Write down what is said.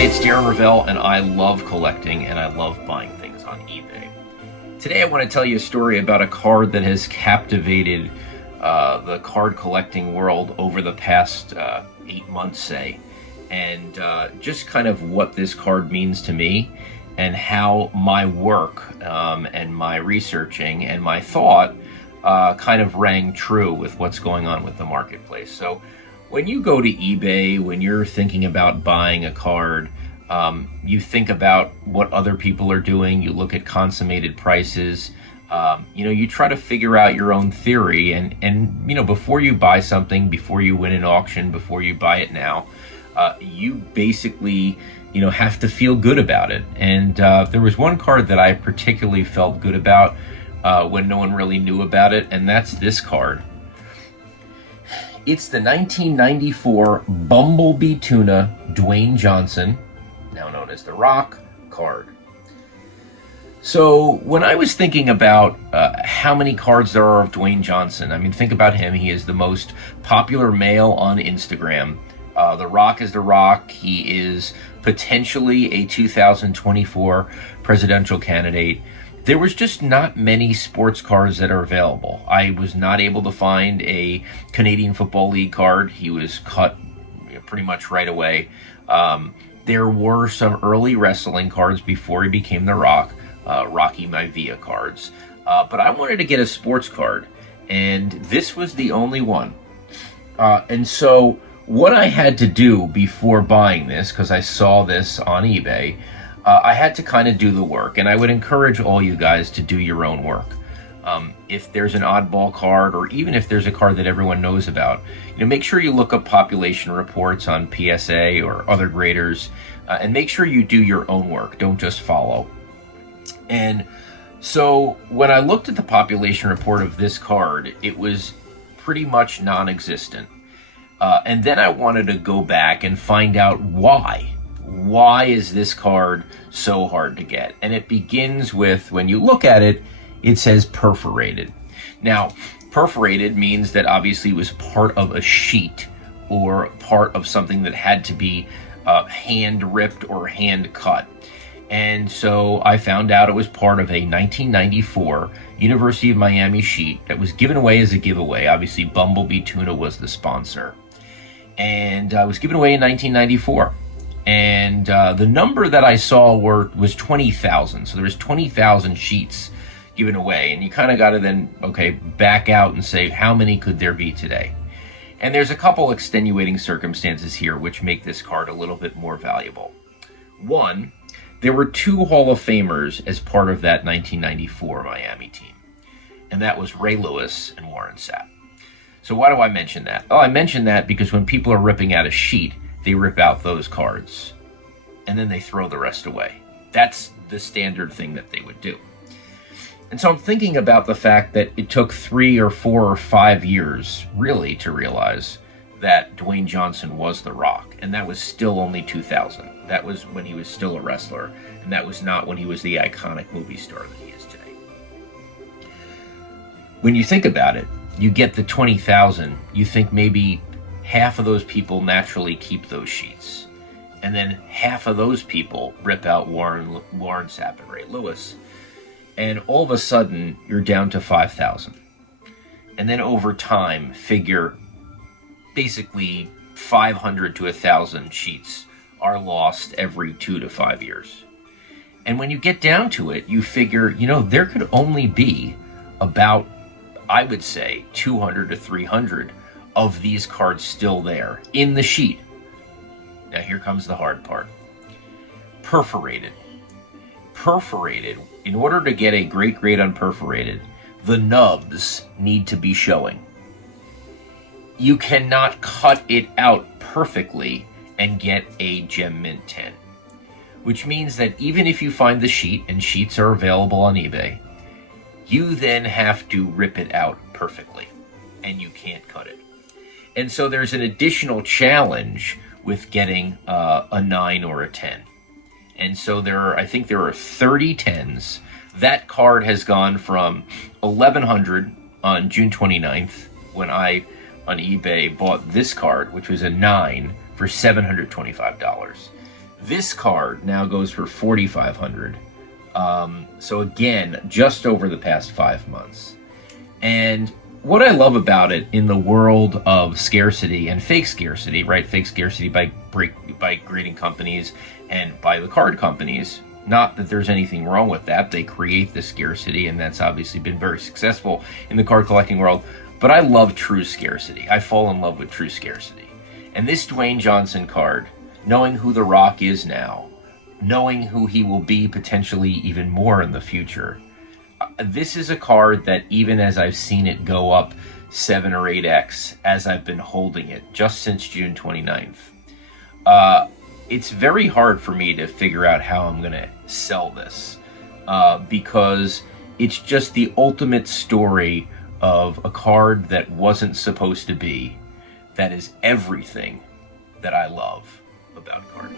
Hi, it's Darren Rovell, and I love collecting and I love buying things on eBay. Today I want to tell you a story about a card that has captivated the card collecting world over the past 8 months, say, and just kind of what this card means to me and how my work and my researching and my thought kind of rang true with what's going on with the marketplace. So when you go to eBay, when you're thinking about buying a card, you think about what other people are doing. You look at consummated prices. You try to figure out your own theory. And before you buy something, before you win an auction, before you buy it now, you basically, have to feel good about it. And there was one card that I particularly felt good about when no one really knew about it, and that's this card. It's the 1994 Bumblebee Tuna Dwayne Johnson, now known as The Rock, card. So when I was thinking about how many cards there are of Dwayne Johnson, I mean, think about him. He is the most popular male on Instagram. The Rock is The Rock. He is potentially a 2024 presidential candidate. There was just not many sports cards that are available. I was not able to find a Canadian Football League card. He was cut pretty much right away. There were some early wrestling cards before he became The Rock, Rocky Maivia cards. But I wanted to get a sports card, and this was the only one. And so what I had to do before buying this, because I saw this on eBay, I had to kind of do the work, and I would encourage all you guys to do your own work. If there's an oddball card, or even if there's a card that everyone knows about, make sure you look up population reports on PSA or other graders, and make sure you do your own work. Don't just follow. And so when I looked at the population report of this card, it was pretty much non-existent. And then I wanted to go back and find out why. Why is this card so hard to get? And it begins with, when you look at it, it says perforated. Now, perforated means that obviously it was part of a sheet or part of something that had to be hand ripped or hand cut. And so I found out it was part of a 1994 University of Miami sheet that was given away as a giveaway. Obviously, Bumblebee Tuna was the sponsor. And it was given away in 1994. And the number that I saw was 20,000. So there was 20,000 sheets given away. And you kind of got to then, back out and say, how many could there be today? And there's a couple extenuating circumstances here which make this card a little bit more valuable. One, there were 2 Hall of Famers as part of that 1994 Miami team. And that was Ray Lewis and Warren Sapp. So why do I mention that? Oh, I mention that because when people are ripping out a sheet, they rip out those cards, and then they throw the rest away. That's the standard thing that they would do. And so I'm thinking about the fact that it took 3 or 4 or 5 years, really, to realize that Dwayne Johnson was The Rock, and that was still only 2000. That was when he was still a wrestler, and that was not when he was the iconic movie star that he is today. When you think about it, you get the 20,000, you think maybe half of those people naturally keep those sheets. And then half of those people rip out Warren Sapp and Ray Lewis. And all of a sudden, you're down to 5,000. And then over time, figure basically 500 to 1,000 sheets are lost every 2 to 5 years. And when you get down to it, you figure, there could only be about, I would say, 200 to 300 of these cards still there in the sheet. Now here comes the hard part. Perforated. Perforated, in order to get a great grade on perforated, the nubs need to be showing. You cannot cut it out perfectly and get a Gem Mint 10. Which means that even if you find the sheet, and sheets are available on eBay, you then have to rip it out perfectly, and you can't cut it. And so there's an additional challenge with getting a 9 or a 10. And so I think there are 30 10s. That card has gone from 1,100 on June 29th, when I, on eBay, bought this card, which was a 9, for $725. This card now goes for $4,500. So again, just over the past 5 months. And what I love about it in the world of scarcity and fake scarcity, right? Fake scarcity by grading companies and by the card companies. Not that there's anything wrong with that. They create the scarcity, and that's obviously been very successful in the card collecting world. But I love true scarcity. I fall in love with true scarcity. And this Dwayne Johnson card, knowing who The Rock is now, knowing who he will be potentially even more in the future, this is a card that even as I've seen it go up 7 or 8x as I've been holding it just since June 29th, it's very hard for me to figure out how I'm going to sell this because it's just the ultimate story of a card that wasn't supposed to be, that is everything that I love about card